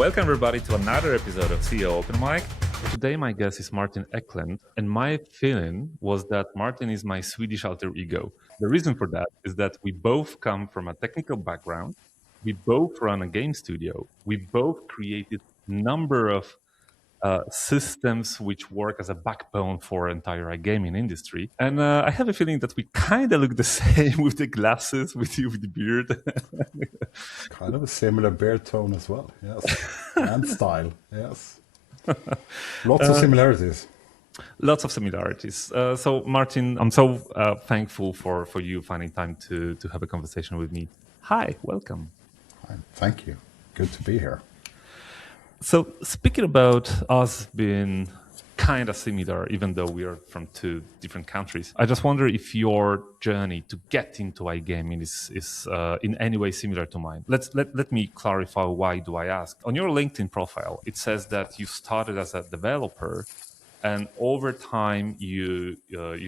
Welcome everybody to another episode of CEOpen Mic. Today my guest is Martin Eklund, and my feeling was that Martin is my Swedish alter ego. The reason for that is that we both come from a technical background, we both run a game studio, we both created number of systems which work as a backbone for entire gaming industry. And I have a feeling that we kind of look the same with the glasses, with you with the beard. Kind of a similar beard tone as well, yes. And style, yes. Lots of similarities. Lots of similarities. So Martin, I'm so thankful for you finding time to have a conversation with me. Hi, welcome. Thank you. Good to be here. So speaking about us being kind of similar, even though we are from two different countries, I just wonder if your journey to get into iGaming is in any way similar to mine. Let me clarify why do I ask. On your LinkedIn profile, it says that you started as a developer, and over time you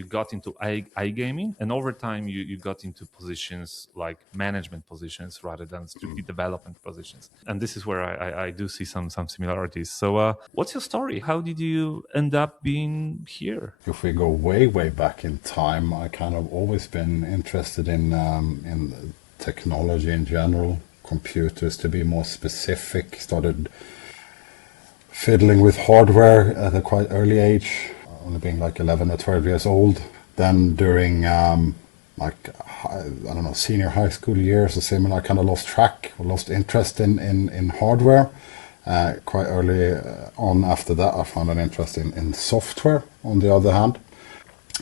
got into iGaming, and over time you got into positions like management positions rather than strictly development positions. And this is where I do see some similarities. So what's your story? How did you end up being here? If we go way back in time, I kind of always been interested in technology in general, computers to be more specific. Started fiddling with hardware at a quite early age, only being like 11 or 12 years old. Then during senior high school years or similar, I kind of lost track or lost interest in hardware. Quite early on after that, I found an interest in software, on the other hand.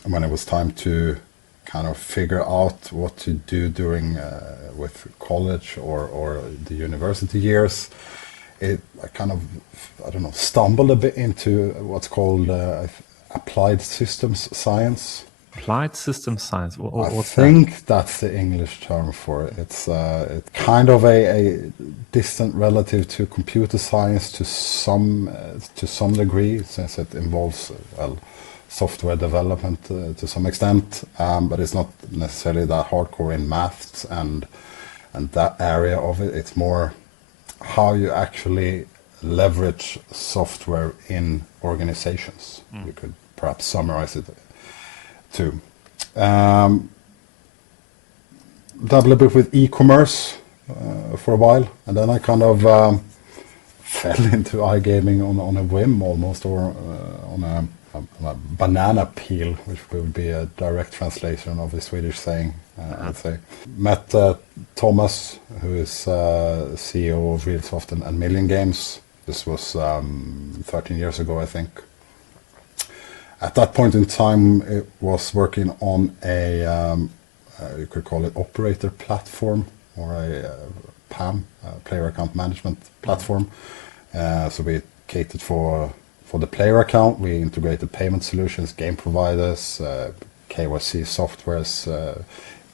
And when it was time to kind of figure out what to do during with college or the university years, I kind of, stumbled a bit into what's called applied systems science. Applied systems science. I think that's the English term for it. It's kind of a distant relative to computer science to some degree, since it involves software development to some extent, but it's not necessarily that hardcore in maths and that area of it. It's more how you actually leverage software in organizations. You could perhaps summarize it too. Dabble a bit with e-commerce for a while, and then I kind of fell into iGaming on a whim almost, or on a banana peel, which would be a direct translation of the Swedish saying, I'd say. Met Thomas, who is CEO of Reelsoft and Million Games. This was 13 years ago, I think. At that point in time, it was working on a, you could call it operator platform, or a PAM, player account management platform. So we catered for the player account. We integrated payment solutions, game providers, KYC softwares,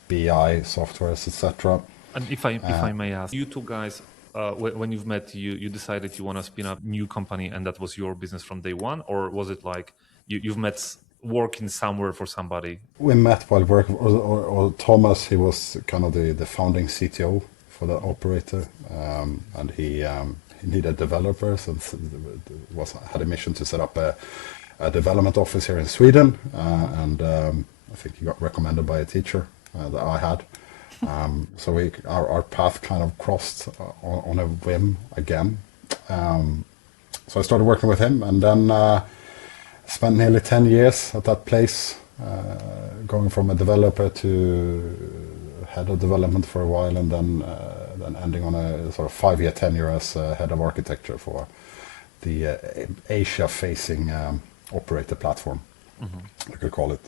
BI softwares, etc. And if I may ask, you two guys, when you've met, you decided you want to spin up new company, and that was your business from day one, or was it like you've met working somewhere for somebody? We met while working, or Thomas, he was kind of the founding CTO for the operator, and he needed developers and had a mission to set up a development office here in Sweden, and I think he got recommended by a teacher that I had. So our path kind of crossed on a whim again. So I started working with him, and then spent nearly 10 years at that place, going from a developer to head of development for a while, and then ending on a sort of 5-year tenure as head of architecture for the Asia-facing operator platform, I could call it.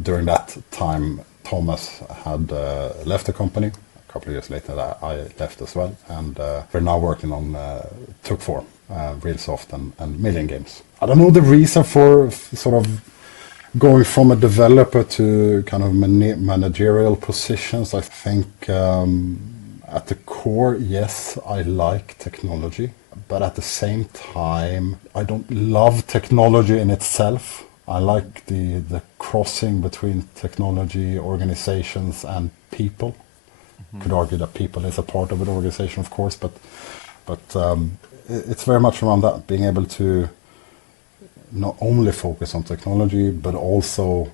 During that time, Thomas had left the company. A couple of years later, I left as well, and we're now working on took form, Reelsoft and Million Games. I don't know the reason for sort of going from a developer to kind of managerial positions. I think at the core, yes, I like technology, but at the same time, I don't love technology in itself. I like the crossing between technology, organizations, and people. Could argue that people is a part of an organization, of course, but it's very much around that, being able to not only focus on technology, but also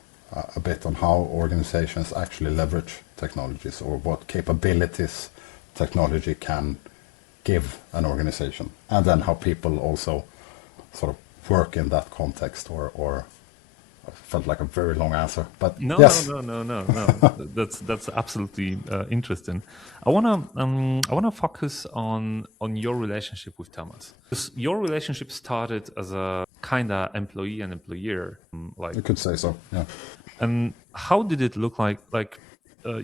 a bit on how organizations actually leverage technologies, or what capabilities technology can give an organization, and then how people also sort of work in that context, or felt like a very long answer, but No, no, yes. no, no, no, no. That's absolutely interesting. I wanna focus on your relationship with Thomas. 'Cause your relationship started as a kind of employee and employer, like. You could say so, yeah. And how did it look like?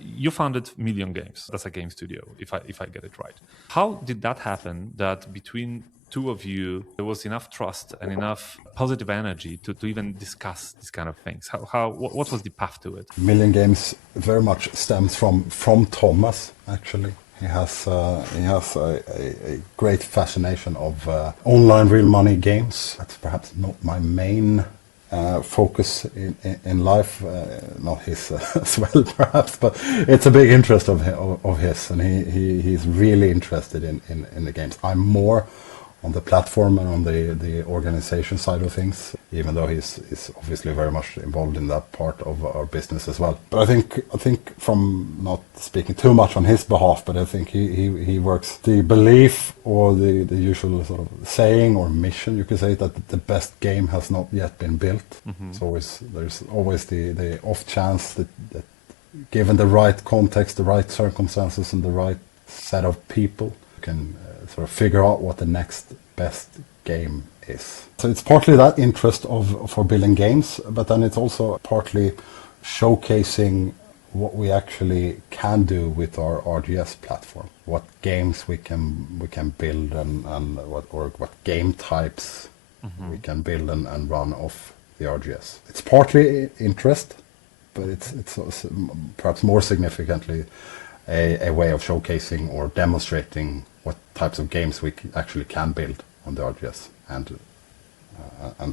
You founded Million Games. That's a game studio, if I get it right. How did that happen? That between two of you, there was enough trust and enough positive energy to even discuss these kind of things. What was the path to it? Million Games very much stems from Thomas, actually. He has a great fascination of online real money games. That's perhaps not my main focus in life, not his as well, perhaps, but it's a big interest of his, and he's really interested in the games. I'm more on the platform and on the organization side of things, even though he's obviously very much involved in that part of our business as well. But I think from not speaking too much on his behalf, but I think he works the belief, or the usual sort of saying or mission, you could say, that the best game has not yet been built. There's always the off chance that given the right context, the right circumstances, and the right set of people, you can sort of figure out what the next best game is. So it's partly that interest for building games, but then it's also partly showcasing what we actually can do with our RGS platform, what games we can build, and what game types we can build and run off the RGS. It's partly interest, but it's also, perhaps more significantly, a way of showcasing or demonstrating what types of games we actually can build on the RGS and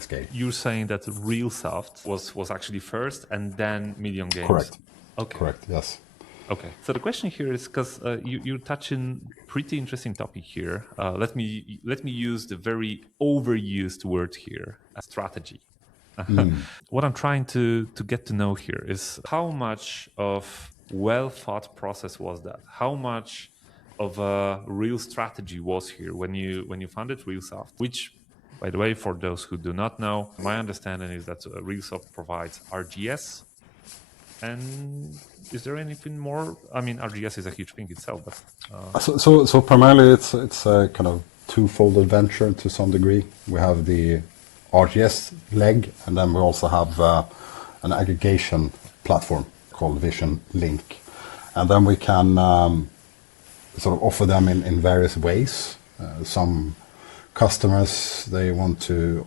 scale. You're saying that Reelsoft was actually first, and then Million Games. Correct. Okay. Correct. Yes. Okay. So the question here is, because you're touching pretty interesting topic here. Let me use the very overused word here, strategy. What I'm trying to get to know here is how much of well thought process was that? How much of a real strategy was here when you founded Reelsoft? Which, by the way, for those who do not know, my understanding is that Reelsoft provides RGS. And is there anything more? I mean, RGS is a huge thing itself, but So primarily it's a kind of twofold adventure to some degree. We have the RGS leg, and then we also have an aggregation platform called Vision Link, and then we can sort of offer them in various ways. Some customers, they want to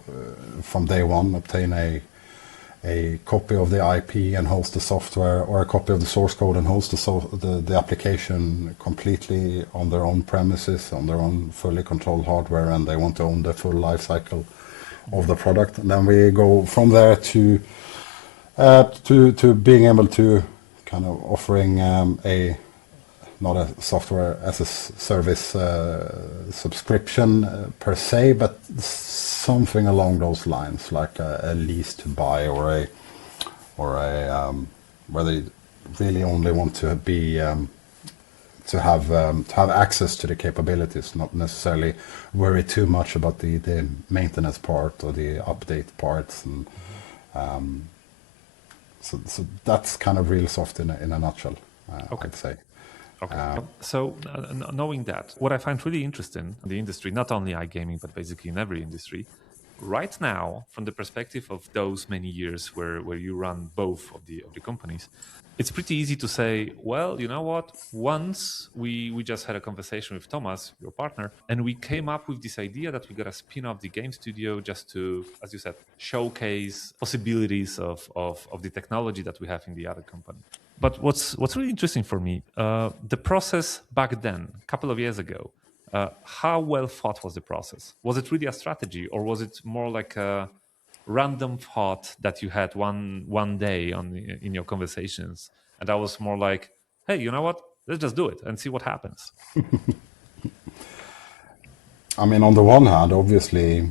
from day one obtain a copy of the IP and host the software, or a copy of the source code and host the application completely on their own premises, on their own fully controlled hardware, and they want to own the full life cycle of the product. And then we go from there to being able to kind of offering not a software as a service subscription per se, but something along those lines, like a lease to buy, or a where they really only want to be to have access to the capabilities, not necessarily worry too much about the maintenance part or the update parts, and so that's kind of Reelsoft in a nutshell, Okay. I'd say. Okay. So knowing that, what I find really interesting in the industry, not only iGaming, but basically in every industry, right now, from the perspective of those many years where you run both of the companies, it's pretty easy to say, well, you know what? Once we just had a conversation with Thomas, your partner, and we came up with this idea that we got to spin off the game studio just to, as you said, showcase possibilities of the technology that we have in the other company. But what's really interesting for me, the process back then, a couple of years ago, how well thought was the process? Was it really a strategy, or was it more like a random thought that you had one day in your conversations, and that was more like, hey, you know what? Let's just do it and see what happens. I mean, on the one hand, obviously,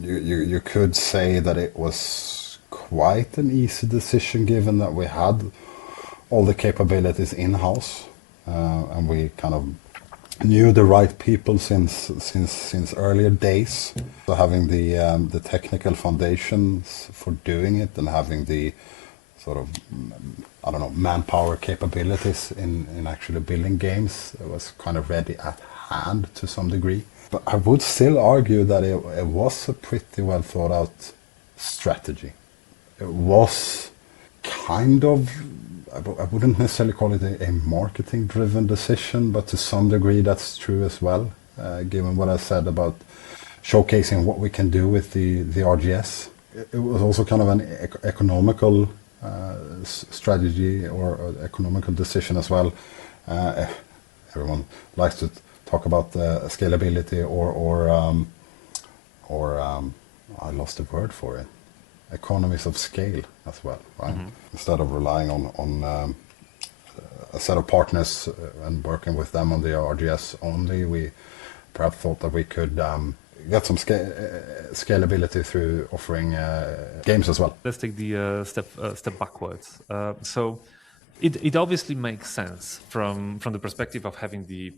you could say that it was quite an easy decision given that we had all the capabilities in-house, and we kind of knew the right people since earlier days. So having the technical foundations for doing it and having the sort of, I don't know, manpower capabilities in actually building games, it was kind of ready at hand to some degree. But I would still argue that it was a pretty well thought out strategy. It was kind of, I wouldn't necessarily call it a marketing driven decision, but to some degree that's true as well, given what I said about showcasing what we can do with the RGS. It was also kind of an economical strategy or economical decision as well. Everyone likes to talk about scalability or I lost the word for it. Economies of scale as well, right? Mm-hmm. Instead of relying on a set of partners and working with them on the RGS only, we perhaps thought that we could get some scalability through offering games as well. Let's take the step backwards. So it obviously makes sense from the perspective of having the,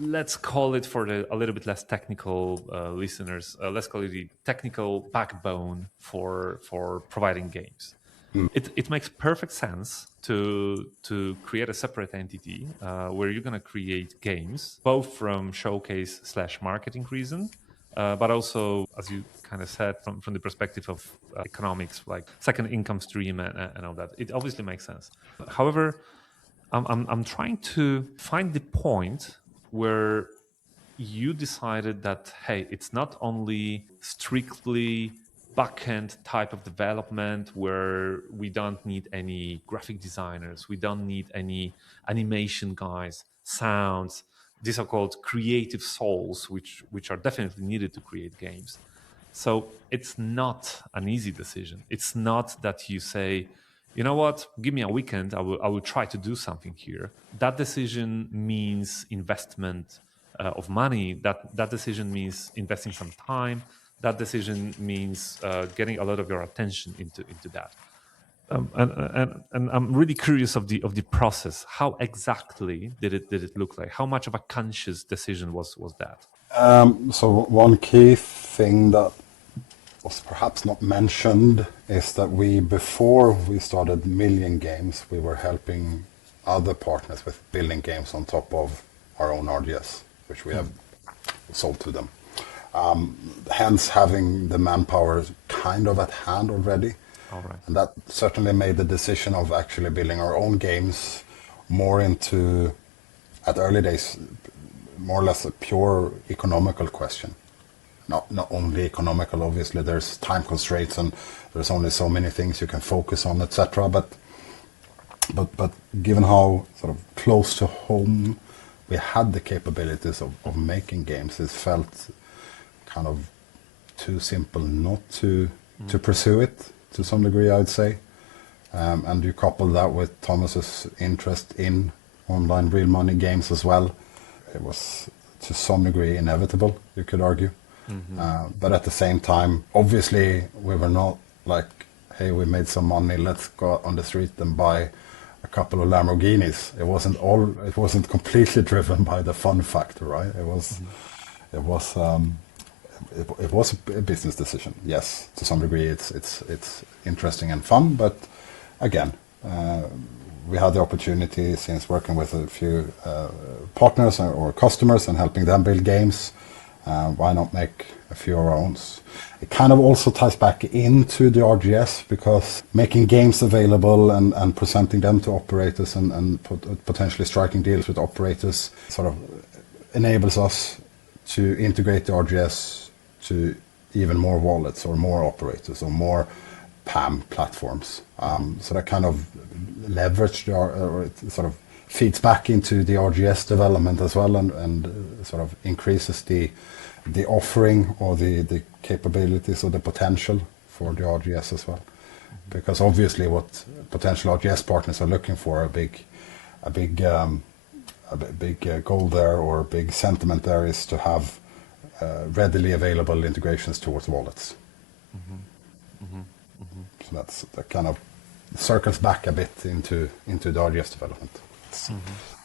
let's call it for a little bit less technical listeners, let's call it the technical backbone for providing games. It makes perfect sense to create a separate entity where you're going to create games, both from showcase/marketing reason, but also, as you kind of said, from the perspective of economics, like second income stream and all that. It obviously makes sense. However, I'm trying to find the point where you decided that, hey, it's not only strictly backend type of development where we don't need any graphic designers, we don't need any animation guys, sounds. These are called creative souls, which are definitely needed to create games. So it's not an easy decision. It's not that you say, you know what, give me a weekend, I will try to do something here. That decision means investment of money. That decision means investing some time. That decision means getting a lot of your attention into that. And I'm really curious of the process. How exactly did it look like? How much of a conscious decision was that? So one key thing that was perhaps not mentioned is that before we started Million Games, we were helping other partners with building games on top of our own RGS, which we have sold to them. Hence having the manpower kind of at hand already. All right. And that certainly made the decision of actually building our own games more into, at early days, more or less a pure economical question. Not only economical, obviously, there's time constraints and there's only so many things you can focus on, etc. But given how sort of close to home we had the capabilities of making games, it felt kind of too simple not to pursue it to some degree, I'd say. And you couple that with Thomas's interest in online real money games as well. It was to some degree inevitable, you could argue. Mm-hmm. But at the same time, obviously, we were not like, hey, we made some money, let's go out on the street and buy a couple of Lamborghinis. It wasn't completely driven by the fun factor, right? It was a business decision. Yes, to some degree, it's interesting and fun, but again, we had the opportunity, since working with a few partners or customers and helping them build games. Why not make a few of our own? It kind of also ties back into the RGS, because making games available and presenting them to operators and potentially striking deals with operators sort of enables us to integrate the RGS to even more wallets or more operators or more PAM platforms. So that kind of leveraged or it sort of feeds back into the RGS development as well, and sort of increases the offering or the capabilities or the potential for the RGS as well. Because obviously what potential RGS partners are looking for, a big goal there or a big sentiment there, is to have readily available integrations towards wallets. So that kind of circles back a bit into the RGS development.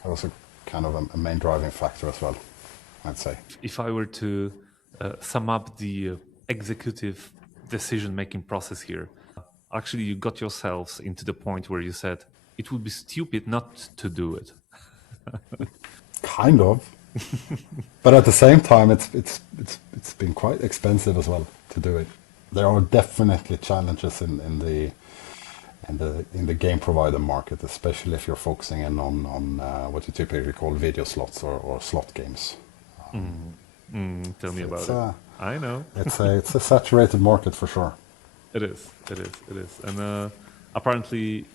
That was a kind of a main driving factor as well, I'd say. If I were to sum up the executive decision-making process here, actually you got yourselves into the point where you said it would be stupid not to do it. Kind of. But at the same time, it's been quite expensive as well to do it. There are definitely challenges in the game provider market, especially if you're focusing in on what you typically call video slots or slot games. Tell me about it. I know. It's a saturated market for sure. It is. And apparently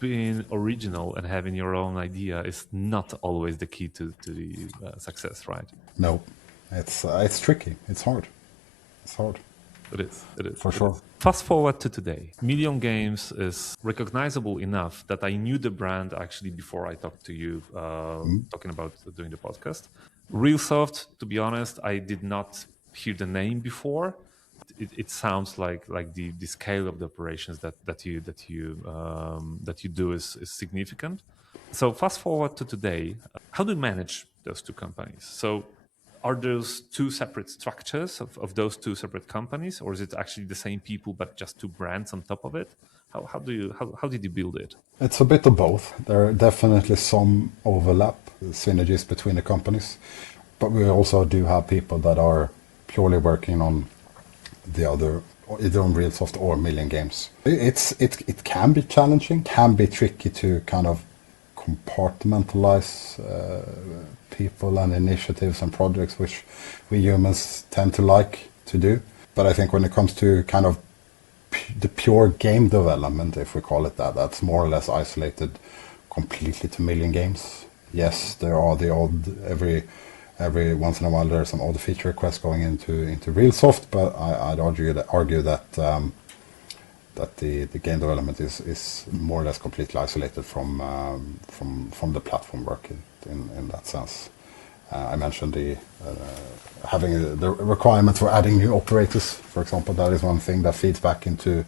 being original and having your own idea is not always the key to the success, right? No, it's tricky. It's hard. It is. For sure. Fast forward to today. Million Games is recognizable enough that I knew the brand actually before I talked to you, talking about doing the podcast. Reelsoft, to be honest, I did not hear the name before. It sounds like the scale of the operations that you do is significant. So fast forward to today. How do you manage those two companies? So are those two separate structures of those two separate companies, or is it actually the same people but just two brands on top of it? How did you build it? It's a bit of both. There are definitely some overlap, synergies between the companies, but we also do have people that are purely working on the other, either on Reelsoft or Million Games. It can be challenging, can be tricky to kind of compartmentalize people and initiatives and projects, which we humans tend to like to do. But I think when it comes to kind of the pure game development, if we call it that, that's more or less isolated completely to Million Games. Yes, there are the odd, every once in a while there are some odd feature requests going into Reelsoft, but I'd argue that the game development is more or less completely isolated from the platform work in that sense. I mentioned having the requirement for adding new operators, for example. That is one thing that feeds back into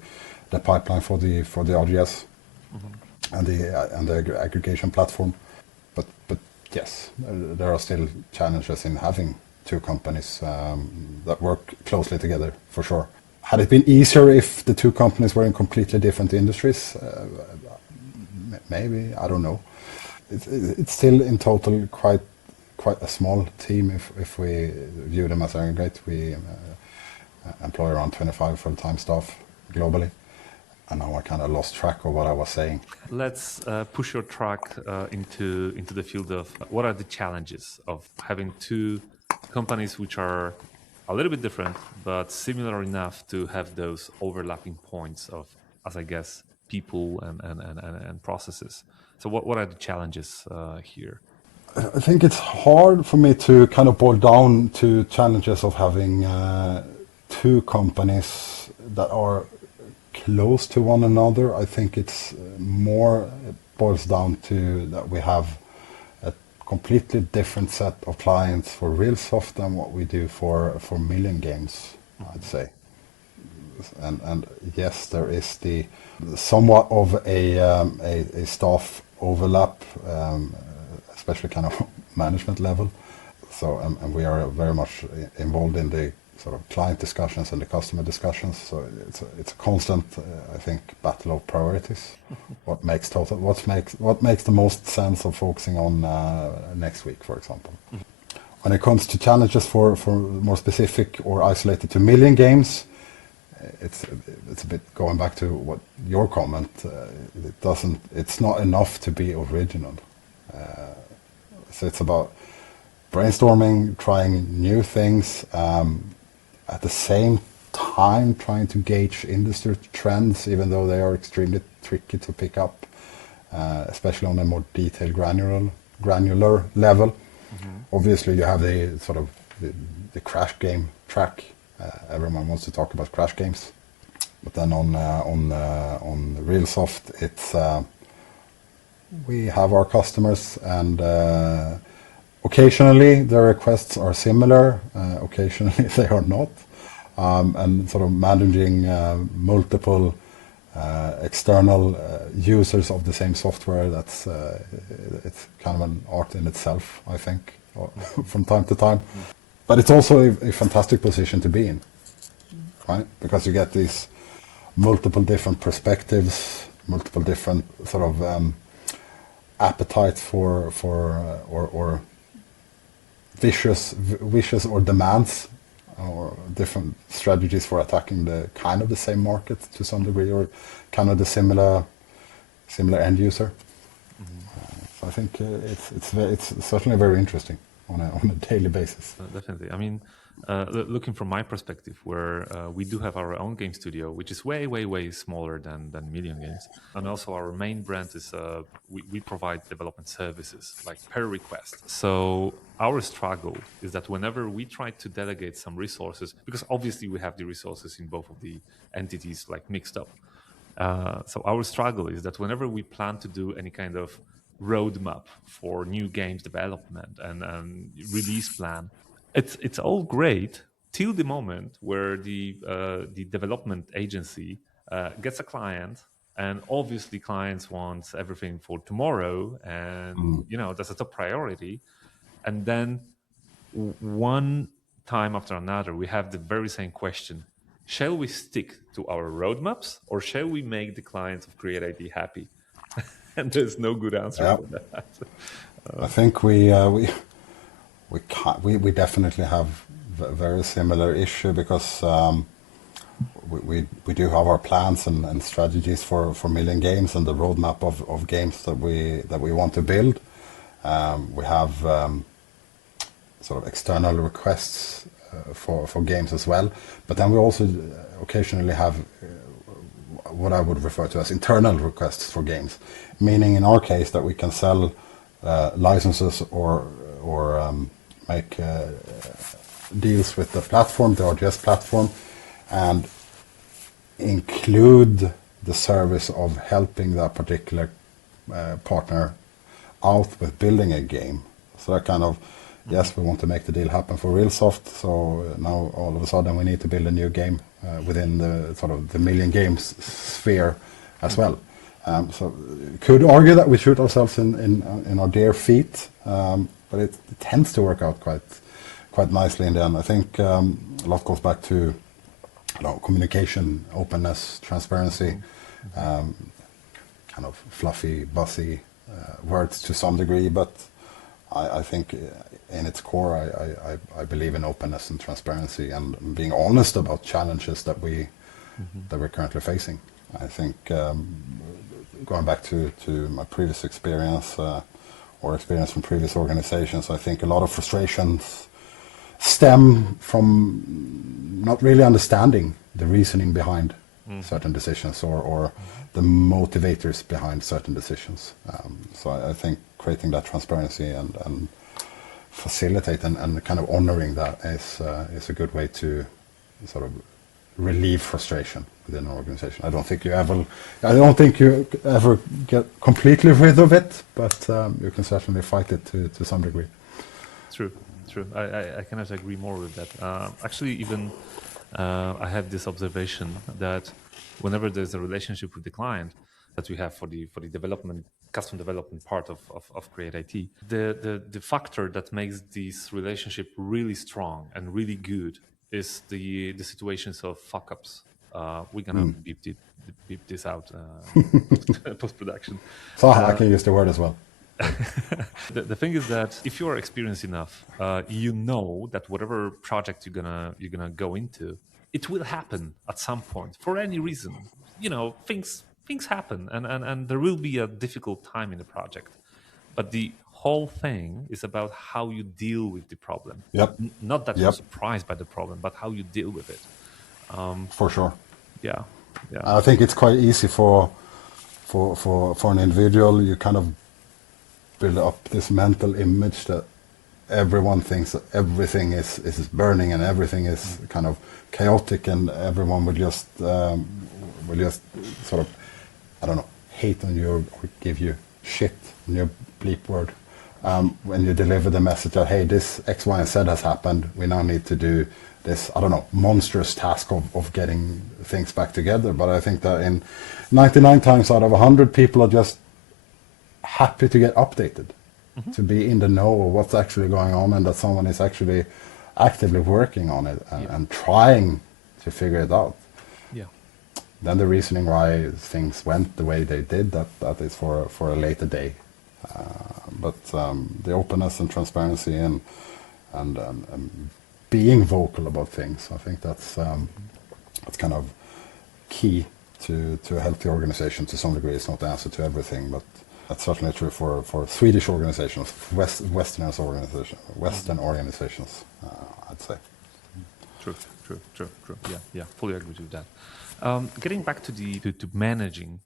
the pipeline for the RGS and the aggregation platform. But yes, there are still challenges in having two companies that work closely together, for sure. Had it been easier if the two companies were in completely different industries? Maybe, I don't know. It's still in total quite a small team if we view them as aggregate. We employ around 25 full-time staff globally. And now I kind of lost track of what I was saying. Let's push your track into the field of what are the challenges of having two companies which are a little bit different, but similar enough to have those overlapping points of, as I guess, people and processes. So what are the challenges here? I think it's hard for me to kind of boil down to challenges of having two companies that are close to one another. I think it's more, it boils down to that we have a completely different set of clients for Reelsoft than what we do for Million Games, I'd say. And yes, there is the somewhat of a staff overlap, especially kind of management level. So and we are very much involved in the sort of client discussions and the customer discussions. So it's a constant, I think, battle of priorities. What makes the most sense of focusing on next week, for example. When it comes to challenges for more specific or isolated to Million Games, it's a bit going back to what your comment. It's not enough to be original. So it's about brainstorming, trying new things, at the same time trying to gauge industry trends, even though they are extremely tricky to pick up, especially on a more detailed granular level. Obviously, you have the sort of the crash game track. Everyone wants to talk about crash games, but then on Reelsoft, it's we have our customers, and Occasionally, the requests are similar. Occasionally, they are not. And sort of managing multiple external users of the same software, it's kind of an art in itself, I think, from time to time. But it's also a fantastic position to be in, right? Because you get these multiple different perspectives, multiple different sort of appetite for or wishes or demands or different strategies for attacking the kind of the same market to some degree, or kind of the similar end user. So I think it's certainly very interesting on a daily basis. Definitely. I mean, looking from my perspective, where we do have our own game studio, which is way, way, way smaller than Million Games, and also our main brand is we provide development services like per request. So our struggle is that whenever we try to delegate some resources, because obviously we have the resources in both of the entities like mixed up. So our struggle is that whenever we plan to do any kind of roadmap for new games development and release plan, it's all great till the moment where the development agency gets a client, and obviously clients want everything for tomorrow, and that's a top priority. And then one time after another, we have the very same question: shall we stick to our roadmaps, or shall we make the clients of Create ID happy? And there's no good answer Yeah, for that. I think we definitely have a very similar issue because we do have our plans and strategies for Million Games and the roadmap of games that we want to build. We have sort of external requests for games as well, but then we also occasionally have what I would refer to as internal requests for games, meaning in our case that we can sell licenses or make deals with the platform, the RGS platform, and include the service of helping that particular partner out with building a game. So that kind of, yes, we want to make the deal happen for Reelsoft, so now all of a sudden we need to build a new game within the sort of the Million Games sphere as well. So could argue that we shoot ourselves in our dear feet, but it tends to work out quite nicely in the end. I think a lot goes back to communication, openness, transparency, kind of fluffy, buzzy words to some degree, but I think in its core, I believe in openness and transparency and being honest about challenges that we're currently facing. I think going back to my previous experience or experience from previous organizations, I think a lot of frustrations stem from not really understanding the reasoning behind certain decisions or the motivators behind certain decisions. So I think creating that transparency and facilitate and kind of honoring that is a good way to sort of relieve frustration within an organization. I don't think you ever get completely rid of it, but you can certainly fight it to some degree. True. I cannot agree more with that. Actually, even I have this observation that whenever there's a relationship with the client that we have for the development, custom development part of Create IT, the factor that makes this relationship really strong and really good is the situations of fuck ups. We're gonna beep this out post production. So I can use the word as well. The thing is that if you are experienced enough, you know that whatever project you're gonna go into, it will happen at some point for any reason. Things happen, and there will be a difficult time in the project. But the whole thing is about how you deal with the problem. Yep. Not that you're surprised by the problem, but how you deal with it. For sure. Yeah. I think it's quite easy for an individual. You kind of build up this mental image that everyone thinks that everything is burning and everything is kind of chaotic, and everyone will just sort of, I don't know, hate on you or give you shit in your bleep word when you deliver the message that, hey, this X, Y, and Z has happened, we now need to do this, I don't know, monstrous task of getting things back together. But I think that in 99 times out of 100, people are just happy to get updated, to be in the know of what's actually going on, and that someone is actually actively working on it and trying to figure it out. Yeah. Then the reasoning why things went the way they did, that is for a later day. But the openness and transparency and being vocal about things, I think that's kind of key to a healthy organization to some degree. It's not the answer to everything, but that's certainly true for Swedish organizations, Western organizations, I'd say. True. Yeah, fully agree with that. Getting back to to managing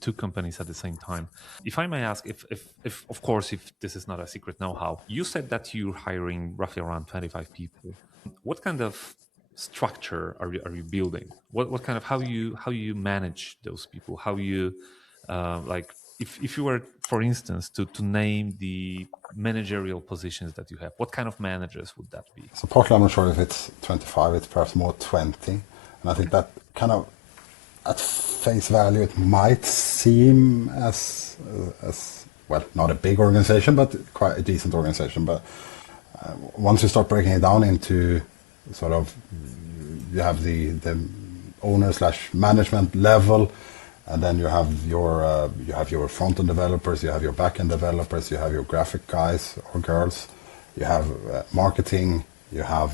two companies at the same time, if I may ask, if of course, if this is not a secret know-how, you said that you're hiring roughly around 25 people. What kind of structure are you building? What kind of how you manage those people? How you like if you were, for instance, to name the managerial positions that you have, what kind of managers would that be? So partly I'm not sure if it's 25, it's perhaps more 20. And I think that kind of at face value, it might seem as well, not a big organization, but quite a decent organization. But once you start breaking it down into sort of, you have the owner slash management level, and then you have your front end developers, you have your back end developers, you have your graphic guys or girls, you have marketing, you have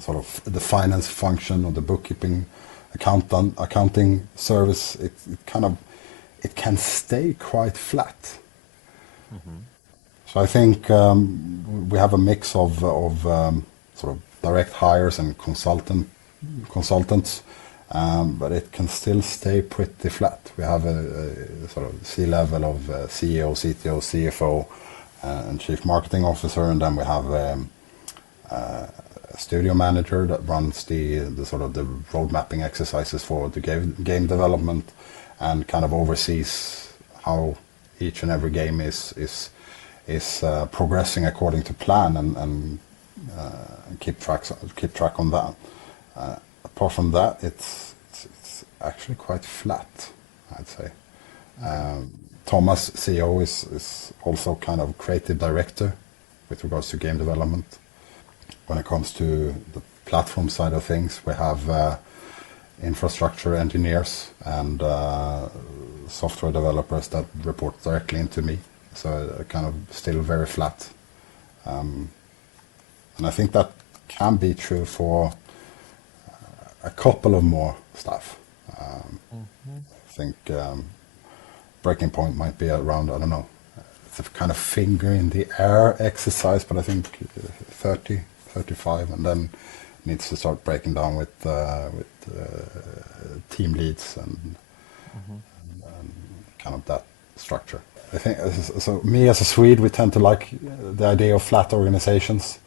sort of the finance function or the bookkeeping accounting service. It can stay quite flat. So I think we have a mix of sort of direct hires and consultants, but it can still stay pretty flat. We have a sort of C-level of CEO, CTO, CFO, and chief marketing officer, and then we have a studio manager that runs the sort of the road mapping exercises for the game development, and kind of oversees how each and every game is progressing according to plan, and keep track on that. Apart from that, it's actually quite flat, I'd say. Thomas, CEO, is also kind of creative director with regards to game development. When it comes to the platform side of things, we have infrastructure engineers and software developers that report directly into me. So kind of still very flat. And I think that can be true for a couple of more staff. I think breaking point might be around, I don't know, it's a kind of finger in the air exercise, but I think 30, 35, and then needs to start breaking down with team leads and kind of that structure. I think so. Me as a Swede, we tend to like the idea of flat organizations.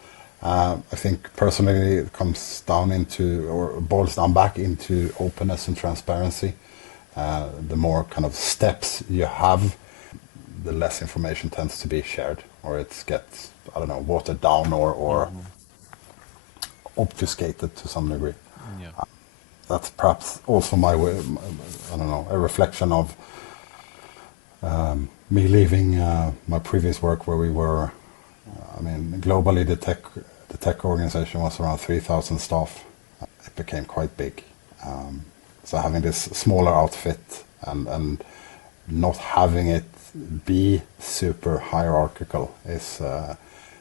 I think personally it comes down into, or boils down back into, openness and transparency. The more kind of steps you have, the less information tends to be shared, or it gets, I don't know, watered down or obfuscated to some degree. Yeah. That's perhaps also my way, I don't know, a reflection of me leaving my previous work, where we were, I mean, globally the tech organization was around 3,000 staff. It became quite big. So having this smaller outfit and not having it be super hierarchical is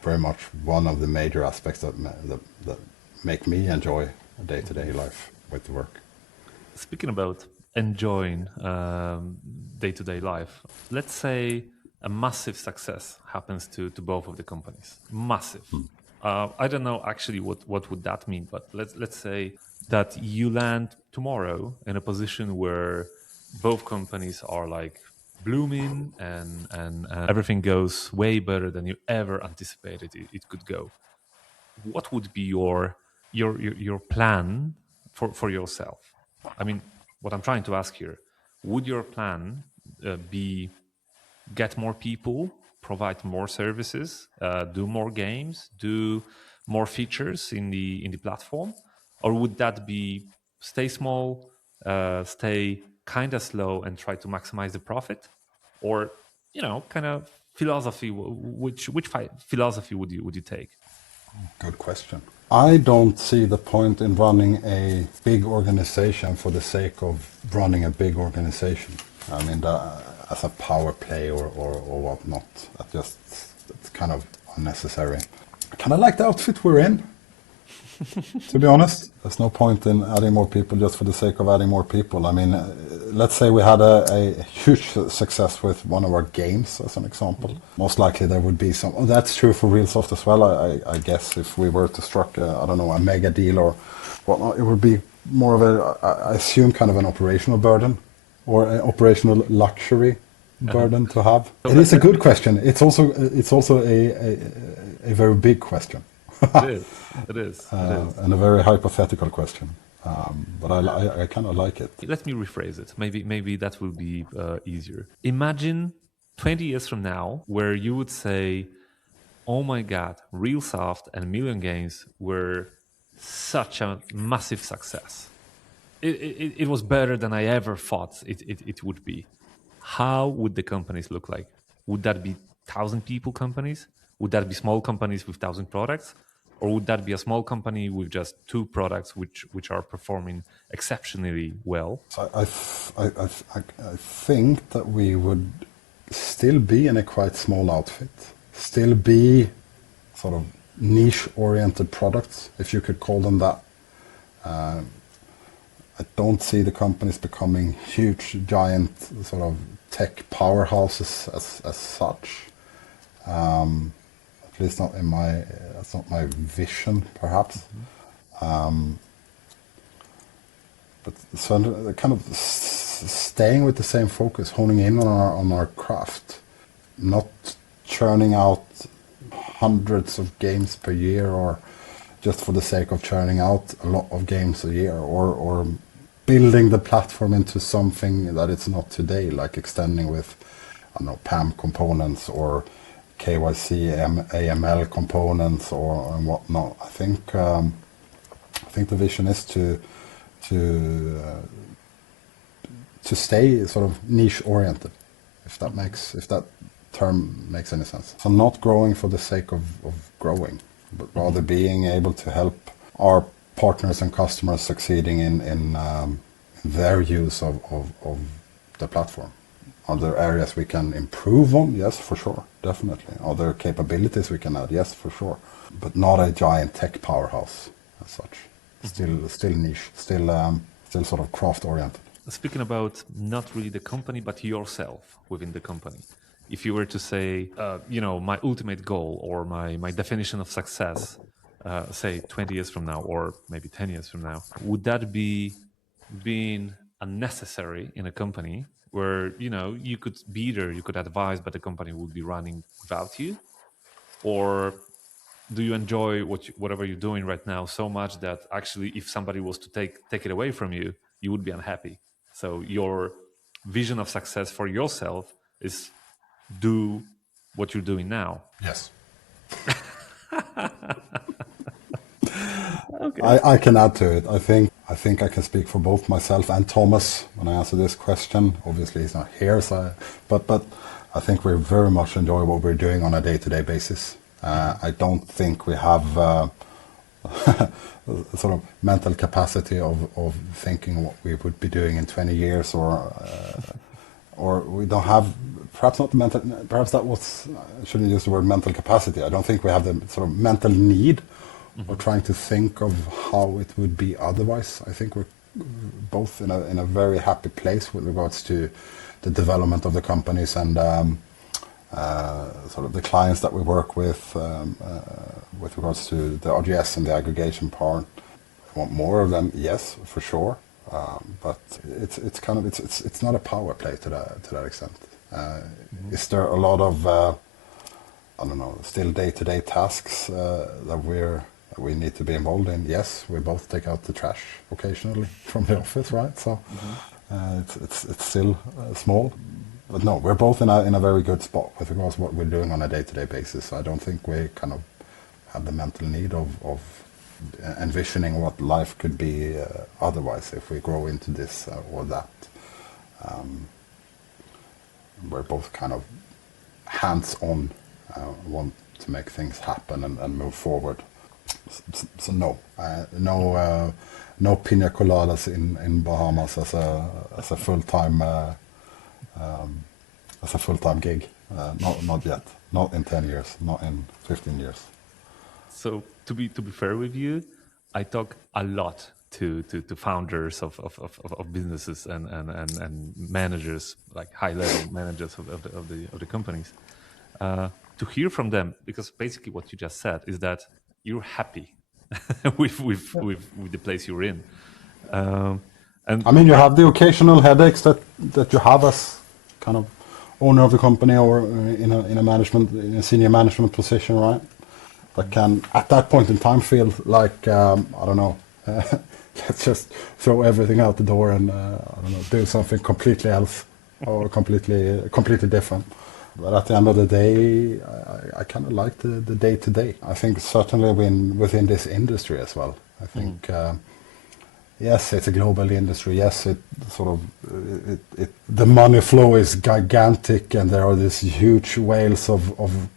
very much one of the major aspects that make me enjoy day-to-day life with the work. Speaking about enjoying day-to-day life, let's say a massive success happens to both of the companies. Massive. I don't know actually what would that mean, but let's say that you land tomorrow in a position where both companies are like blooming and everything goes way better than you ever anticipated it could go. What would be your plan for yourself? I mean, what I'm trying to ask here, would your plan be get more people, provide more services, do more games, do more features in the platform, or would that be stay small, stay kind of slow, and try to maximize the profit, or kind of philosophy? Which philosophy would you take? Good question. I don't see the point in running a big organization for the sake of running a big organization. I mean, as a power play or whatnot. It's kind of unnecessary. I kind of like the outfit we're in, to be honest. There's no point in adding more people just for the sake of adding more people. I mean, let's say we had a huge success with one of our games, as an example. Most likely there would be some. Oh, that's true for Reelsoft as well. I guess if we were to struck, a mega deal or whatnot, it would be more of I assume, kind of an operational burden or an operational luxury burden to have. It is a good question. It's also a very big question. It is. And a very hypothetical question. But I kind of like it. Let me rephrase it. Maybe that will be easier. Imagine 20 years from now, where you would say, "Oh my God, Reelsoft and Million Games were such a massive success. It was better than I ever thought it would be." How would the companies look like? Would that be 1,000 people companies? Would that be small companies with 1,000 products? Or would that be a small company with just 2 products which are performing exceptionally well? So I think that we would still be in a quite small outfit, still be sort of niche-oriented products, if you could call them that. I don't see the companies becoming huge, giant sort of tech powerhouses as such. At least not that's not my vision, perhaps. But so kind of staying with the same focus, honing in on our craft, not churning out hundreds of games per year, or just for the sake of churning out a lot of games a year, or building the platform into something that it's not today, like extending with, PAM components or KYC, AML components and whatnot. I think the vision is to stay sort of niche oriented, if that term makes any sense. So not growing for the sake of growing, but rather being able to help our partners and customers succeeding in their use of the platform. Are there areas we can improve on? Yes, for sure, definitely. Are there capabilities we can add? Yes, for sure. But not a giant tech powerhouse as such. Still niche, still sort of craft oriented. Speaking about not really the company, but yourself within the company. If you were to say, my ultimate goal or my definition of success, say 20 years from now or maybe 10 years from now, would that be being unnecessary in a company where, you could be there, you could advise, but the company would be running without you? Or do you enjoy whatever you're doing right now so much that actually if somebody was to take it away from you, you would be unhappy? So your vision of success for yourself is do what you're doing now. Yes. Okay. I can add to it. I think I can speak for both myself and Thomas when I answer this question. Obviously, he's not here, but I think we very much enjoy what we're doing on a day-to-day basis. I don't think we have sort of mental capacity of thinking what we would be doing in 20 years, or we don't have, perhaps not the mental, perhaps that was, I shouldn't use the word mental capacity. I don't think we have the sort of mental need of trying to think of how it would be otherwise. I think we're both in a very happy place with regards to the development of the companies and sort of the clients that we work with regards to the RGS and the aggregation part. I want more of them, yes, for sure. But it's not a power play to that extent. Is there a lot of still day-to-day tasks that we need to be involved in? Yes, we both take out the trash occasionally from the office, right? So it's still small. But no, we're both in a very good spot with regards to what we're doing on a day-to-day basis. I don't think we kind of have the mental need of envisioning what life could be otherwise if we grow into this or that. We're both kind of hands-on, want to make things happen and move forward. So no, no pina coladas in Bahamas as a full-time gig. Not yet. Not in 10 years. Not in 15 years. So to be fair with you, I talk a lot to founders of businesses and managers, like high level managers of the companies, to hear from them, because basically what you just said is that you're happy with the place you're in. And I mean, you have the occasional headaches that you have as kind of owner of the company or in a senior management position, right? That can at that point in time feel like I don't know, let's just throw everything out the door and I don't know, do something completely else or completely different. But at the end of the day, I kind of like the day to day. I think certainly within this industry as well. I think. Yes, it's a global industry. Yes, the money flow is gigantic, and there are these huge whales of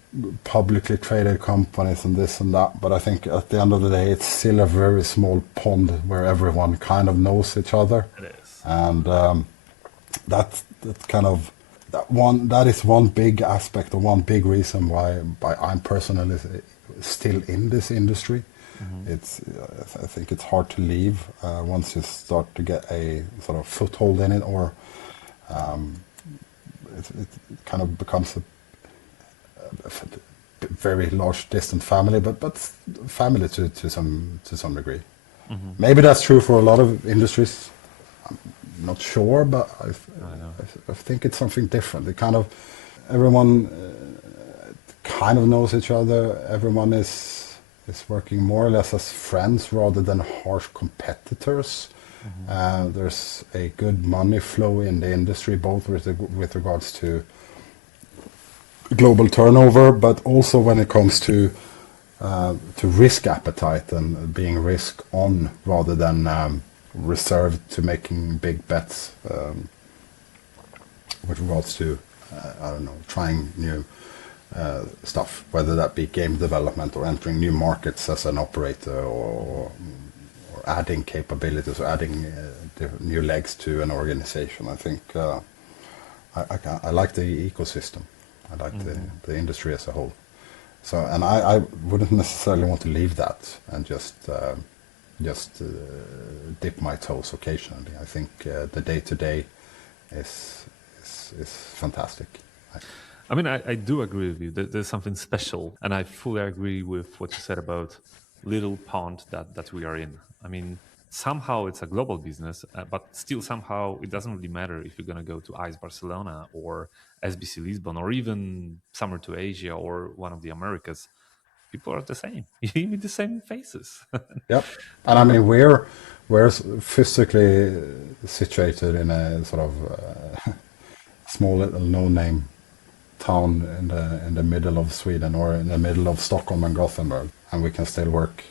publicly traded companies and this and that. But I think at the end of the day, it's still a very small pond where everyone kind of knows each other. it is. And that is one big aspect or one big reason why I'm personally still in this industry. I think it's hard to leave once you start to get a sort of foothold in it, or it kind of becomes a very large distant family, but family to some degree. Maybe that's true for a lot of industries. I'm not sure, but I think it's something different. Everyone kind of knows each other. Everyone is working more or less as friends rather than harsh competitors. There's a good money flow in the industry, both with regards to global turnover, but also when it comes to risk appetite and being risk on rather than reserved to making big bets with regards to I don't know, trying new stuff, whether that be game development or entering new markets as an operator or adding capabilities or adding new legs to an organization. I think I like the ecosystem. I like the industry as a whole. So, and I wouldn't necessarily want to leave that and just dip my toes occasionally. I think the day-to-day is fantastic. I mean, I do agree with you. There's something special, and I fully agree with what you said about little pond that we are in. I mean, somehow it's a global business, but still somehow it doesn't really matter if you're going to go to ICE Barcelona or SBC Lisbon or even somewhere to Asia or one of the Americas. People are the same. You meet the same faces. Yep. And I mean, we're physically situated in a sort of small little no-name town in the middle of Sweden or in the middle of Stockholm and Gothenburg, and we can still work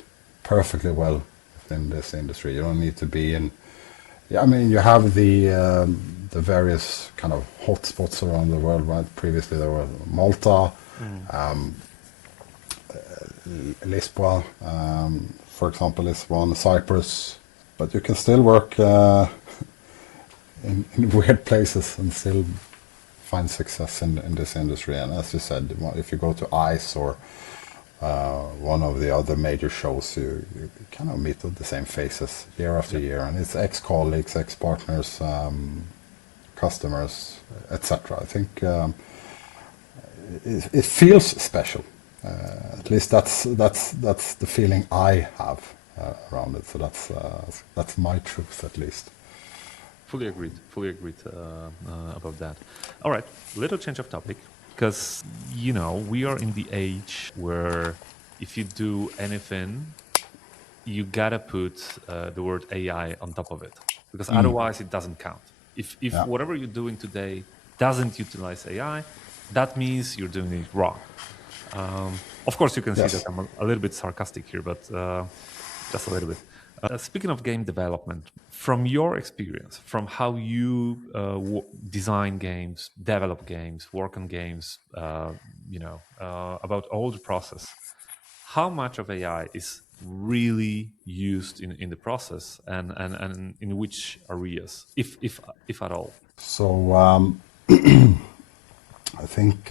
perfectly well within this industry. You don't need to be in. Yeah, I mean, you have the various kind of hotspots around the world. Right? Previously, there were Malta, Lisbon, for example, is one. Cyprus, but you can still work in weird places and still find success in this industry. And as you said, if you go to ICE or one of the other major shows, you kind of meet the same faces year after year, and it's ex-colleagues, ex-partners, customers, etc. I think it feels special. At least that's the feeling I have around it. So that's my truth, at least. Fully agreed about that. All right, little change of topic, because we are in the age where if you do anything, you gotta put the word AI on top of it, because otherwise it doesn't count. If whatever you're doing today doesn't utilize AI, that means you're doing it wrong. Of course, you can see that Yes. I'm a little bit sarcastic here, but just a little bit. Speaking of game development, from your experience, from how you design games, develop games, work on games, about all the process, how much of AI is really used in the process, and in which areas, if at all? So I think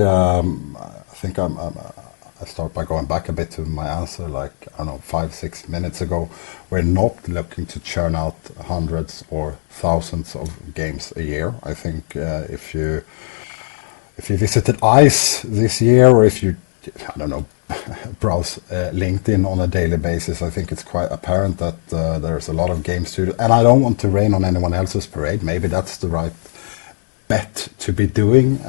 I start by going back a bit to my answer, like I don't know, 5 6 minutes ago. We're not looking to churn out hundreds or thousands of games a year. I think if you visited ICE this year, or if you, I don't know, browse LinkedIn on a daily basis, I think it's quite apparent that there's a lot of game studios. And I don't want to rain on anyone else's parade. Maybe that's the right bet to be doing.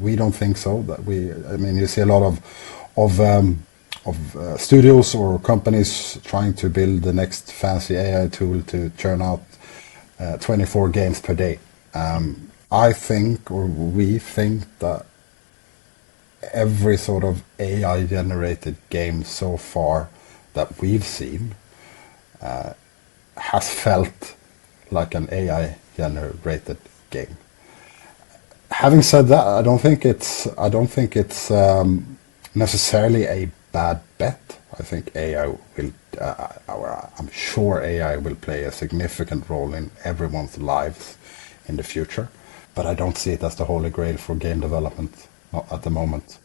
We don't think so. I mean, you see a lot of studios or companies trying to build the next fancy AI tool to churn out 24 games per day. I think, or we think, that every sort of AI generated game so far that we've seen has felt like an AI generated game. Having said that, I don't think it's necessarily a bad bet. I think AI will, I'm sure AI will play a significant role in everyone's lives in the future, but I don't see it as the holy grail for game development, not at the moment.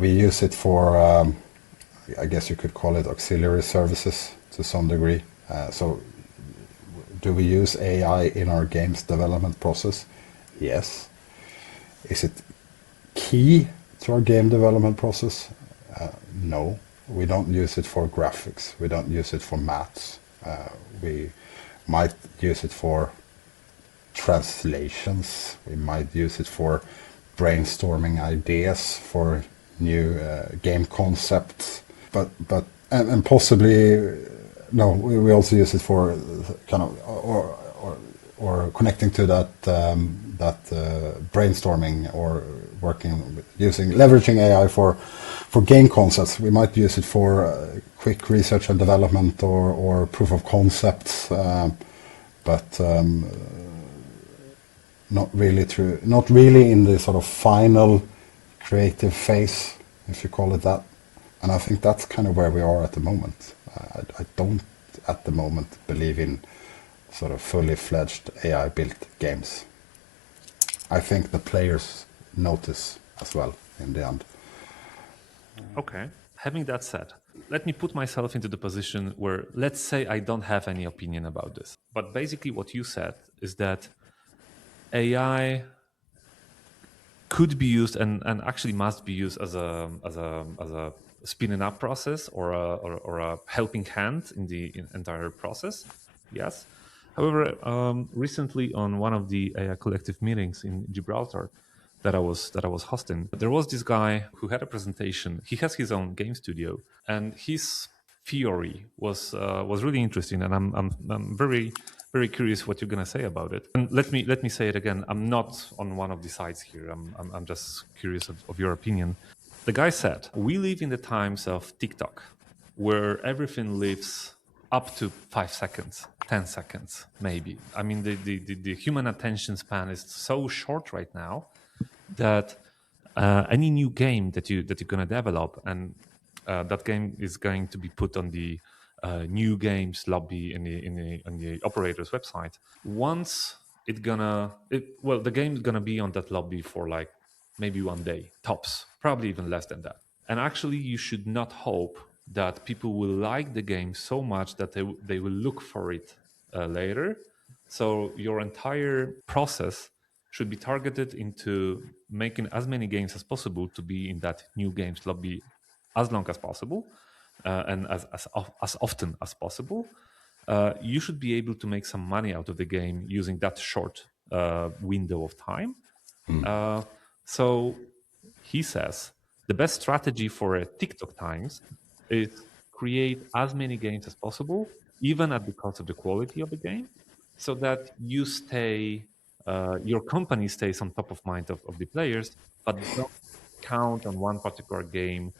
We use it for, I guess you could call it auxiliary services to some degree. So, do we use AI in our games development process? Yes. Is it key to our game development process? No. We don't use it for graphics. We don't use it for maths. We might use it for translations. We might use it for brainstorming ideas for new game concepts. And possibly, no, we also use it for kind of, or connecting to that brainstorming, or leveraging AI for game concepts. We might use it for quick research and development, or proof of concepts, but not really in the sort of final creative phase, if you call it that. And I think that's kind of where we are at the moment. I don't at the moment believe in sort of fully fledged AI built games. I think the players notice as well in the end. Okay. Having that said, let me put myself into the position where, let's say, I don't have any opinion about this. But basically, what you said is that AI could be used, and actually must be used as a spinning up process, or a helping hand in the entire process. Yes. However, recently on one of the AI collective meetings in Gibraltar that I was hosting, there was this guy who had a presentation. He has his own game studio, and his theory was really interesting, and I'm very curious what you're gonna say about it. And let me say it again. I'm not on one of the sides here. I'm just curious of your opinion. The guy said, "We live in the times of TikTok, where everything lives up to 5 seconds, 10 seconds, maybe. I mean, the human attention span is so short right now that any new game that you're going to develop, and that game is going to be put on the new games lobby on the operator's website. Once the game is gonna be on that lobby for like maybe one day tops, probably even less than that. And actually, you should not hope that people will like the game so much that they will look for it later. So your entire process should be targeted into making as many games as possible to be in that new games lobby as long as possible, and as often as possible. You should be able to make some money out of the game using that short window of time. So he says the best strategy for a TikTok times is create as many games as possible, even at the cost of the quality of the game, so that you stay your company stays on top of mind of the players, but don't count on one particular game,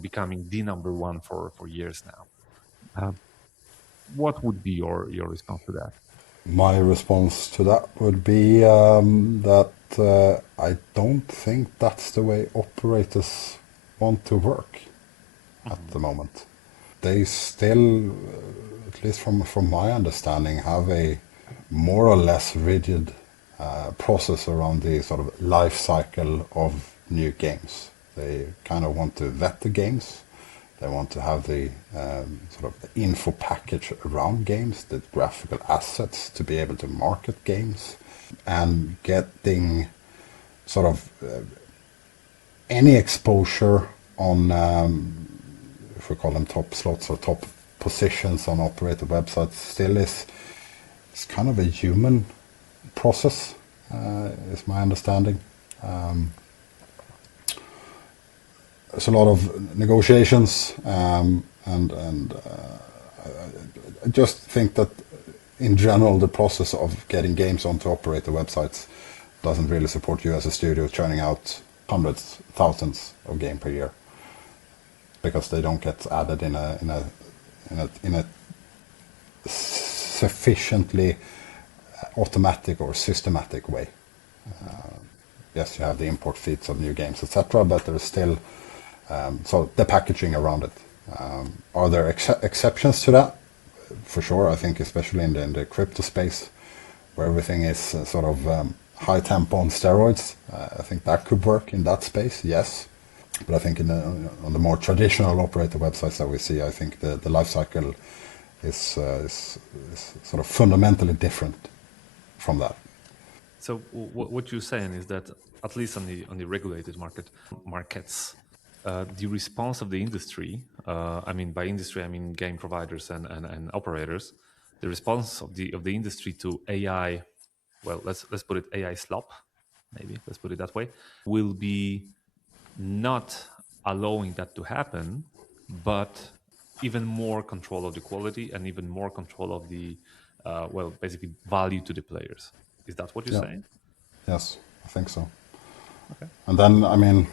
becoming the number one for years now. Uh, what would be your response to that? My response to that would be that I don't think that's the way operators want to work at Mhm. the moment. They still, at least from my understanding, have a more or less rigid process around the sort of life cycle of new games. They kind of want to vet the games. They want to have the sort of the info package around games, the graphical assets to be able to market games, and getting sort of any exposure on, if we call them top slots or top positions on operator websites, still is it's kind of a human process, is my understanding. There's a lot of negotiations, and I just think that in general the process of getting games onto operator websites doesn't really support you as a studio churning out hundreds, thousands of game per year, because they don't get added in a sufficiently automatic or systematic way. Yes, you have the import feeds of new games, etc., but there's still so the packaging around it. Are there exceptions to that? For sure, I think especially in the crypto space, where everything is sort of high tempo on steroids. I think that could work in that space, yes. But I think on the more traditional operator websites that we see, I think the life cycle is sort of fundamentally different from that. So what you're saying is that at least on the regulated markets, the response of the industry, I mean by industry I mean game providers and operators, the response of the industry to AI, well let's put it AI slop, maybe let's put it that way, will be not allowing that to happen, but even more control of the quality and even more control of the basically value to the players. Is that what you're Yeah, saying? yes, I think so. Okay. And then, I mean,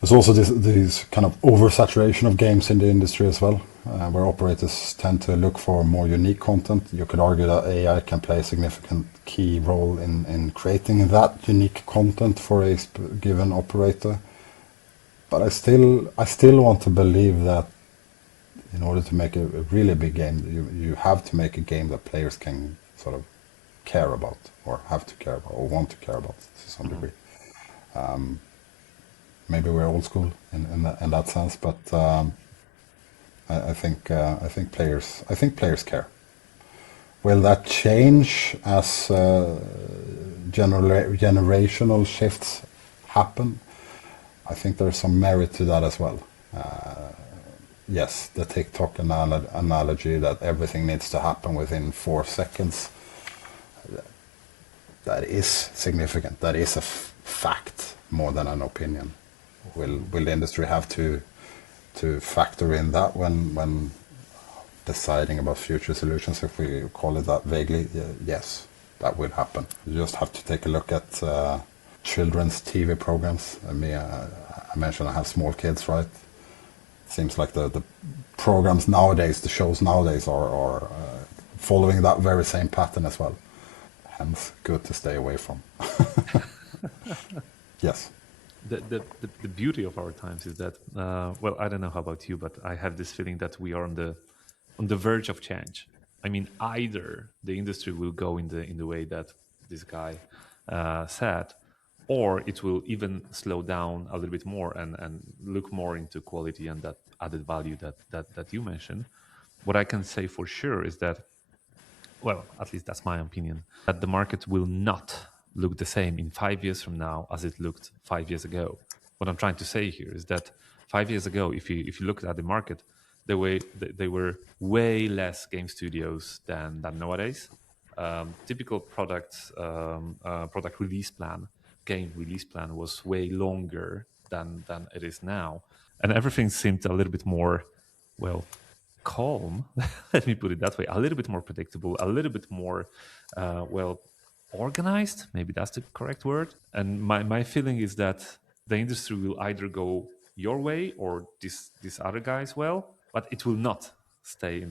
there's also this kind of oversaturation of games in the industry as well, where operators tend to look for more unique content. You could argue that AI can play a significant key role in creating that unique content for a given operator. But I still want to believe that in order to make a really big game, you have to make a game that players can sort of care about, or have to care about, or want to care about to some Mhm. degree. Maybe we're old school in that sense, but I think players care. Will that change as generational shifts happen? I think there's some merit to that as well. Yes, the TikTok analogy that everything needs to happen within 4 seconds, that is significant. That is a fact more than an opinion. Will the industry have to factor in that when deciding about future solutions, if we call it that vaguely? Yes, that will happen. You just have to take a look at children's TV programs. I mentioned I have small kids, right? Seems like the programs nowadays, the shows nowadays are following that very same pattern as well. Hence, good to stay away from. Yes. The beauty of our times is that well I don't know how about you, but I have this feeling that we are on the verge of change. I mean, either the industry will go in the way that this guy said, or it will even slow down a little bit more and look more into quality and that added value that you mentioned. What I can say for sure is that, well, at least that's my opinion, that the market will not look the same in 5 years from now as it looked 5 years ago. What I'm trying to say here is that 5 years ago, if you looked at the market, they were way less game studios than nowadays. Typical product release plan, game release plan was way longer than it is now, and everything seemed a little bit more, well, calm. Let me put it that way. A little bit more predictable, a little bit more, well, organized. Maybe that's the correct word. And my feeling is that the industry will either go your way or this other guy's well, but it will not stay in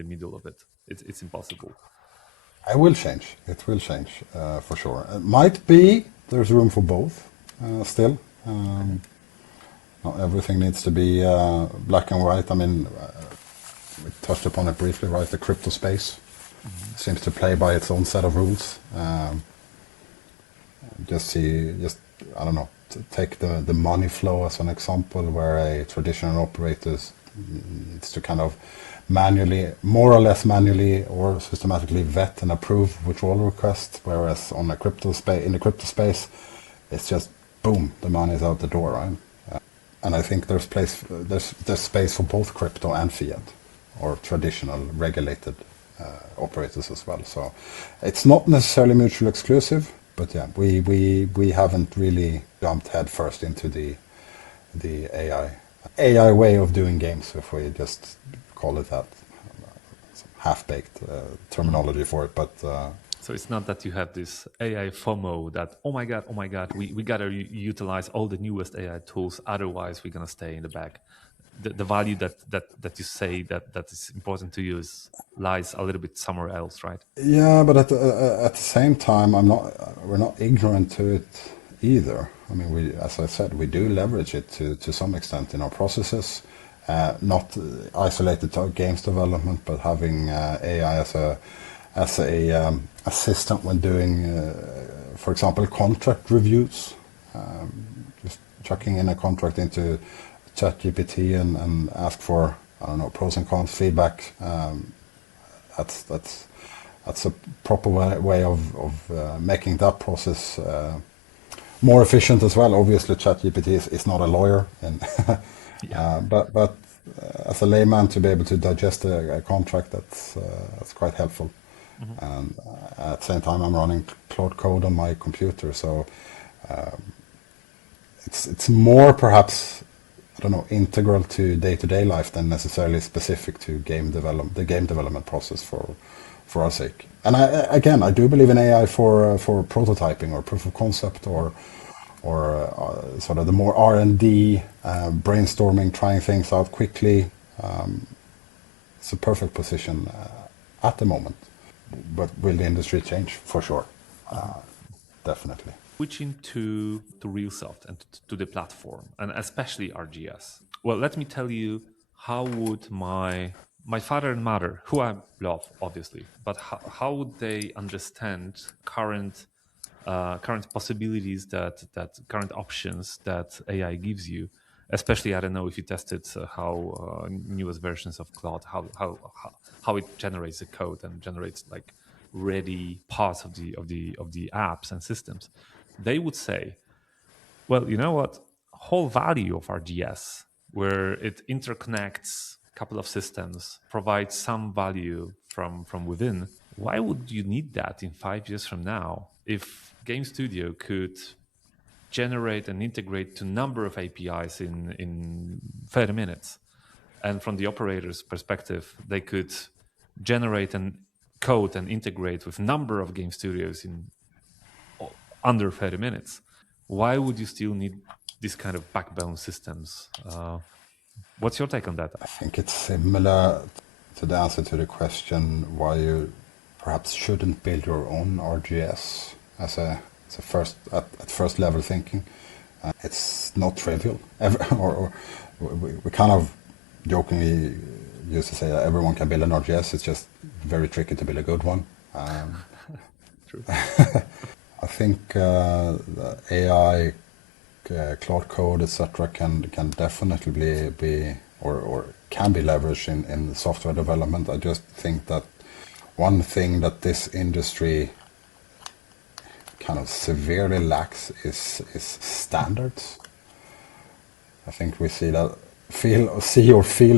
the middle of it. It's impossible. It will change. It will change for sure. It might be there's room for both still. Okay. Not everything needs to be black and white. I mean, we touched upon it briefly, right? The crypto space Mhm. seems to play by its own set of rules. Just I don't know, to take the money flow as an example, where a traditional operator needs to kind of manually, more or less manually or systematically vet and approve withdrawal requests, whereas on a crypto space, in the crypto space, it's just boom, the money is out the door, right? And I think there's space for both crypto and fiat, or traditional regulated operators as well. So it's not necessarily mutually exclusive, but yeah, we haven't really jumped headfirst into the AI way of doing games, if we just call it that. Some half-baked Mhm. terminology for it, but So it's not that you have this AI FOMO that, oh my God, we got to utilize all the newest AI tools. Otherwise, we're going to stay in the back. The value that you say that is important to you is lies a little bit somewhere else, right? yeah, but at the same time, we're not ignorant to it either. I mean, as I said, we do leverage it to some extent in our processes, not isolated to games development, but having AI as a assistant when doing, for example, contract reviews. Just chucking in a contract into ChatGPT and ask for, I don't know, pros and cons feedback. That's that's that's a proper way of making that process more efficient as well. Obviously, ChatGPT is not a lawyer, and Yeah. but as a layman to be able to digest a contract, that's quite helpful. Mhm. And at the same time, I'm running Claude Code on my computer, so it's more perhaps, I don't know, integral to day-to-day life than necessarily specific to the game development process for our sake. And I do believe in AI for prototyping or proof of concept, or sort of the more R&D, brainstorming, trying things out quickly. It's a perfect position at the moment. But will the industry change? For sure, Mhm. definitely. Switching to Reelsoft and to the platform, and especially RGS. Well, let me tell you, how would my father and mother, who I love obviously, but how would they understand current possibilities, that current options that AI gives you? Especially, I don't know if you tested how newest versions of Claude, how it generates the code and generates like ready parts of the apps and systems. They would say, well, you know what? Whole value of RGS, where it interconnects a couple of systems, provides some value from within. Why would you need that in 5 years from now if Game Studio could generate and integrate to number of APIs in 30 minutes? And from the operator's perspective, they could generate and code and integrate with number of game studios in under 30 minutes. Why would you still need this kind of backbone systems? What's your take on that? I think it's similar to the answer to the question why you perhaps shouldn't build your own RGS as a at first level thinking. It's not trivial. Or we kind of jokingly used to say that everyone can build an RGS. It's just very tricky to build a good one. True. I think the AI, cloud code, etc., can definitely be or can be leveraged in software development. I just think that one thing that this industry kind of severely lacks is standards. I think we feel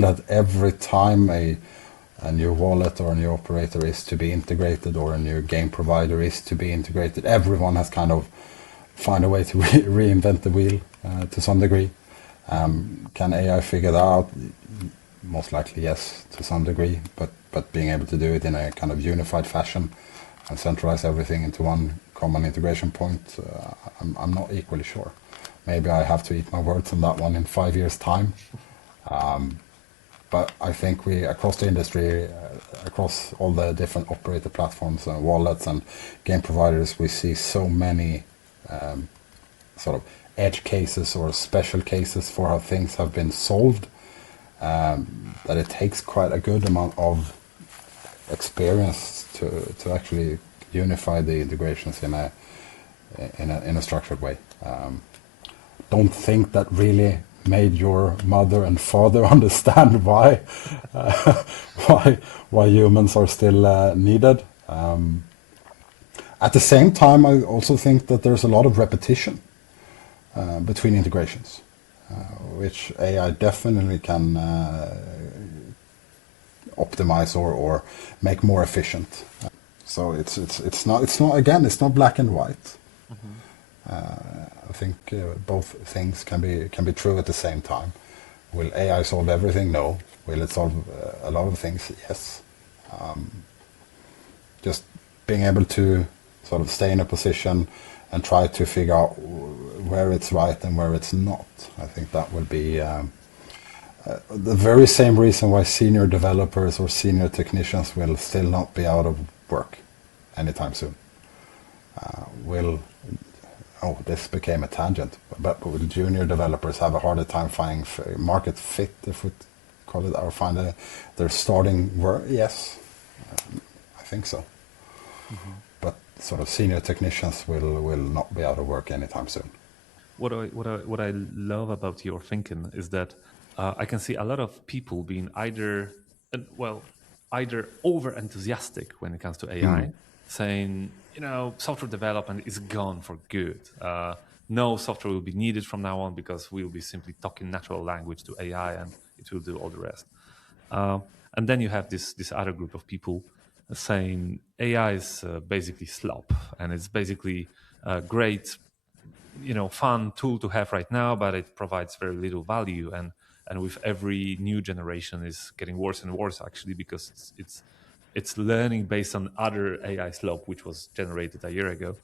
that every time a new wallet or a new operator is to be integrated, or a new game provider is to be integrated, everyone has kind of find a way to reinvent the wheel to some degree. Can AI figure that out? Most likely, yes, to some degree, but being able to do it in a kind of unified fashion and centralize everything into one common integration point, I'm not equally sure. Maybe I have to eat my words on that one in 5 years' time. But I think we, across the industry, across all the different operator platforms and wallets and game providers, we see so many sort of edge cases or special cases for how things have been solved, that it takes quite a good amount of experience to actually unify the integrations in a structured way. Don't think that really made your mother and father understand why why humans are still needed. At the same time, I also think that there's a lot of repetition between integrations, which AI definitely can optimize or make more efficient. So it's not again, it's not black and white. I think both things can be true at the same time. Will AI solve everything? No. Will it solve a lot of things? Yes. Just being able to sort of stay in a position and try to figure out where it's right and where it's not. I think that will be the very same reason why senior developers or senior technicians will still not be out of work anytime soon. This became a tangent, but will junior developers have a harder time finding market fit, if we call it, or find their starting work? Yes, I think so. But sort of senior technicians will not be out of work anytime soon. What I love about your thinking is that I can see a lot of people being either over enthusiastic when it comes to AI, saying, software development is gone for good. No software will be needed from now on because we'll be simply talking natural language to AI and it will do all the rest. And then you have this other group of people saying AI is basically slop and it's basically a great, fun tool to have right now, but it provides very little value. And with every new generation is getting worse and worse actually, because it's learning based on other AI slop which was generated a year ago.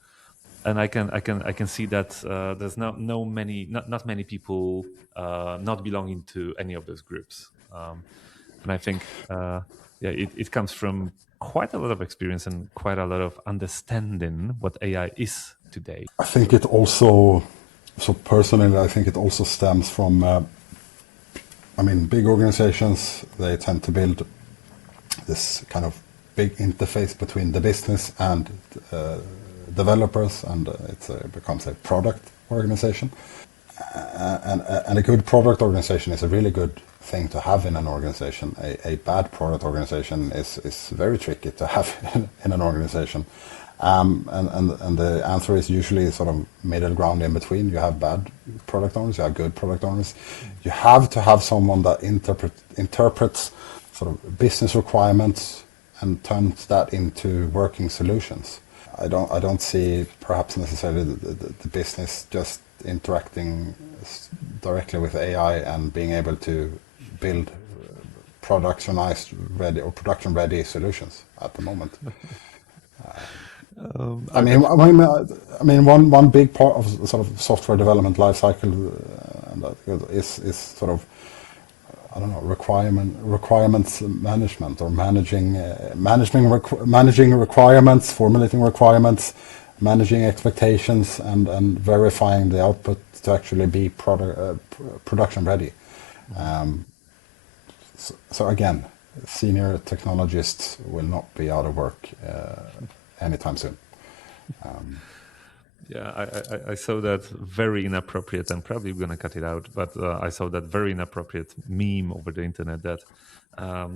And I can see that there's not many people not belonging to any of those groups. And I think it comes from quite a lot of experience and quite a lot of understanding what AI is today. I think it also, so personally, I think it also stems from, big organizations, they tend to build this kind of big interface between the business and developers, and it becomes a product organization. And a good product organization is a really good thing to have in an organization. A bad product organization is very tricky to have in an organization. And the answer is usually sort of middle ground in between. You have bad product owners, you have good product owners. You have to have someone that interprets sort of business requirements and turns that into working solutions. I don't see perhaps necessarily the business just interacting directly with AI and being able to build productionized ready or production ready solutions at the moment. One big part of sort of software development lifecycle is sort of, I don't know, requirements management, or managing requirements, formulating requirements, managing expectations, and verifying the output to actually be production ready. So again, senior technologists will not be out of work anytime soon. I saw that very inappropriate, I'm probably going to cut it out, but I saw that very inappropriate meme over the internet that I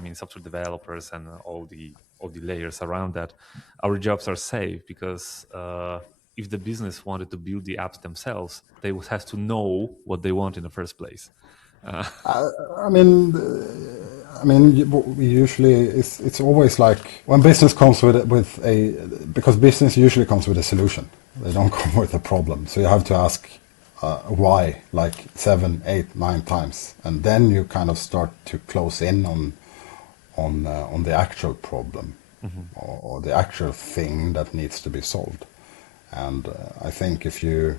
mean software developers and all the layers around that, our jobs are safe because if the business wanted to build the apps themselves, they would have to know what they want in the first place. Usually it's always like when business comes because business usually comes with a solution. They don't come with a problem. So you have to ask, why like 7, 8, 9 times, and then you kind of start to close in on the actual problem, Hmm. or the actual thing that needs to be solved. And I think if you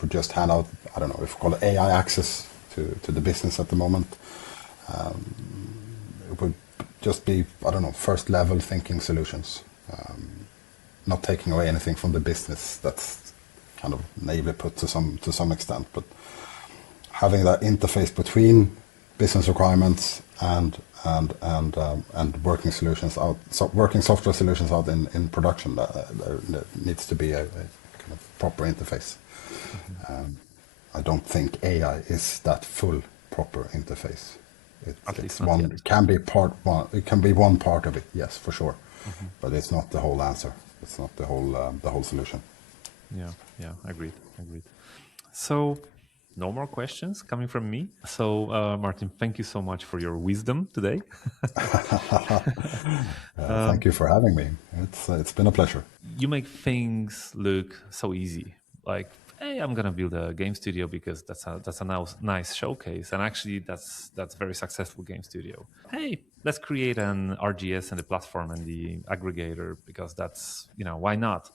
would just hand out, I don't know if you call it AI access to the business at the moment, it would just be, I don't know, first level thinking solutions, not taking away anything from the business. That's kind of naively put to some extent, but having that interface between business requirements and working solutions out, so working software solutions out in production, there needs to be a kind of proper interface. Hmm. I don't think AI is that full proper interface. At least It's not one, yet. it can be one, it can be one part of it, yes, for sure, Hmm. but it's not the whole answer. It's not the whole solution. Yeah, yeah, agreed, agreed. So, no more questions coming from me. So, Martin, thank you so much for your wisdom today. Thank you for having me. It's been a pleasure. You make things look so easy. Like, hey, I'm gonna build a game studio because nice showcase, and actually, that's very successful game studio. Hey, let's create an RGS and the platform and the aggregator because that's why not?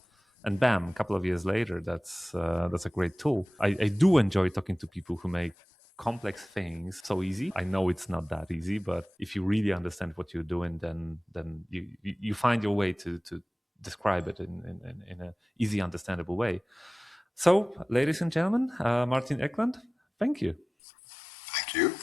And bam, a couple of years later, that's a great tool. I do enjoy talking to people who make complex things so easy. I know it's not that easy, but if you really understand what you're doing, then you find your way to describe it in a easy, understandable way. So, ladies and gentlemen, Martin Eklund, thank you. Thank you.